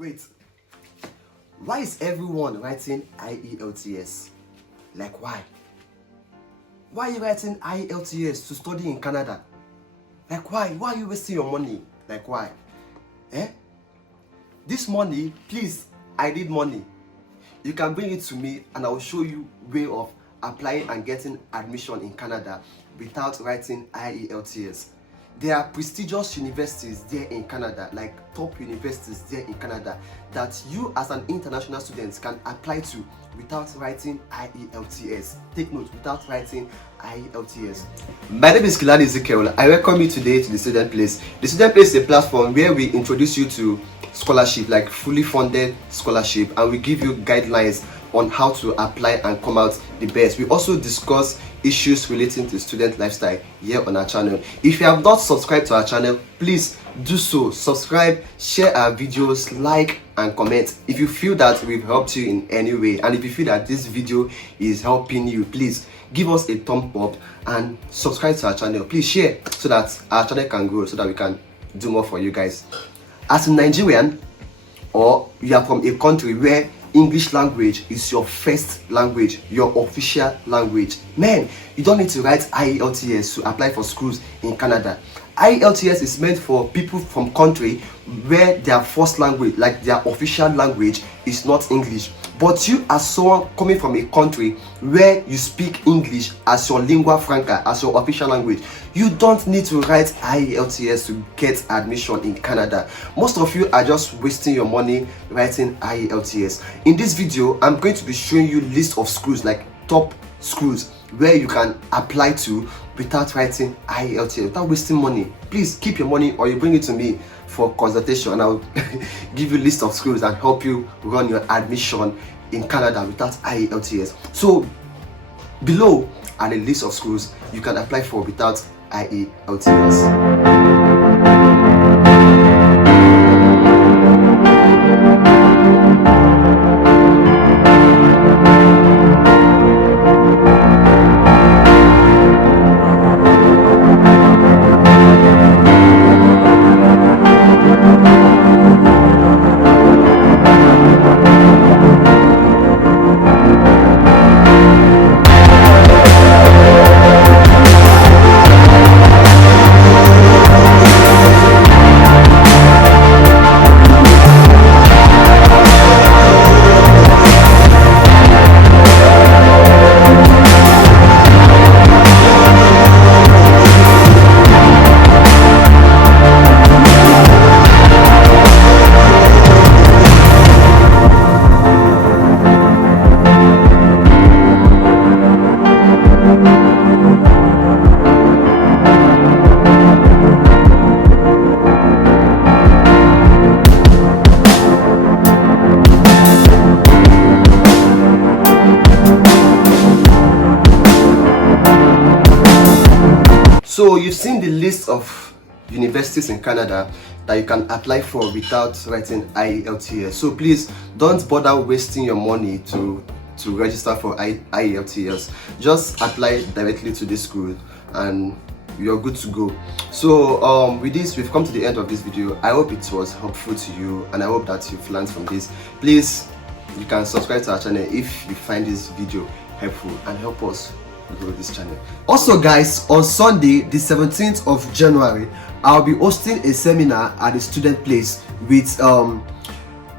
Wait, why is everyone writing Ielts? Like why? Why are you writing Ielts to study in Canada? Like why? Why are you wasting your money? Like why? This money, please, I need money. You can bring it to me and I will show you way of applying and getting admission in Canada without writing Ielts. There are prestigious universities there in Canada, like top universities there in Canada, that you as an international student can apply to without writing Ielts. Take note, without writing Ielts. My name is Kilani Ezekiel. I welcome you today to the Student Place. The Student Place is a platform where we introduce you to scholarship, like fully funded scholarship, and we give you guidelines on how to apply and come out the best. We also discuss issues relating to student lifestyle here on our channel. If you have not subscribed to our channel, please do so. Subscribe, share our videos, like and comment if you feel that we've helped you in any way, and if you feel that this video is helping you, please give us a thumb up and subscribe to our channel. Please share so that our channel can grow, so that we can do more for you guys. As a Nigerian, or you are from a country where English language is your first language, your official language, man, you don't need to write Ielts to apply for schools in Canada. Ielts is meant for people from country where their first language, like their official language, is not English. But you, as someone coming from a country where you speak English as your lingua franca, as your official language, you don't need to write Ielts to get admission in Canada. Most of you are just wasting your money writing Ielts. In this video, I'm going to be showing you list of schools, like top schools where you can apply to without writing Ielts, without wasting money. Please keep your money, or you bring it to me for consultation, and I'll give you a list of schools and help you run your admission in Canada without Ielts. So below are the list of schools you can apply for without Ielts. So you've seen the list of universities in Canada that you can apply for without writing Ielts. So please don't bother wasting your money to register for Ielts. Just apply directly to this school and you're good to go. So with this, we've come to the end of this video. I hope it was helpful to you, and I hope that you've learned from this. Please, you can subscribe to our channel if you find this video helpful, and help us grow this channel. Also guys, on Sunday the 17th of January, I'll be hosting a seminar at the Student Place with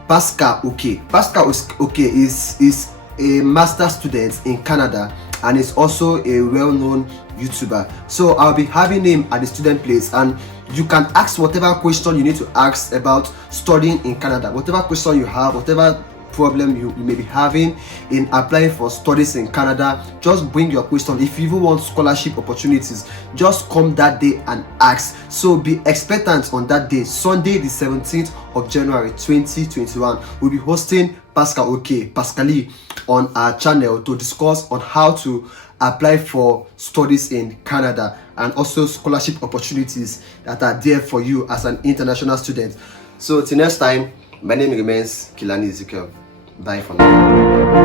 Pascal Oke. Pascal Oke is a master student in Canada and is also a well-known YouTuber. So I'll be having him at the Student Place, and you can ask whatever question you need to ask about studying in Canada. Whatever question you have, whatever problem you may be having in applying for studies in Canada, just bring your question. If you even want scholarship opportunities, just come that day and ask. So be expectant on that day, Sunday the 17th of January 2021. We'll be hosting Pascal Oke, Pascali, on our channel to discuss on how to apply for studies in Canada and also scholarship opportunities that are there for you as an international student. So till next time, my name remains Kilani Ezekiel. Bye for now.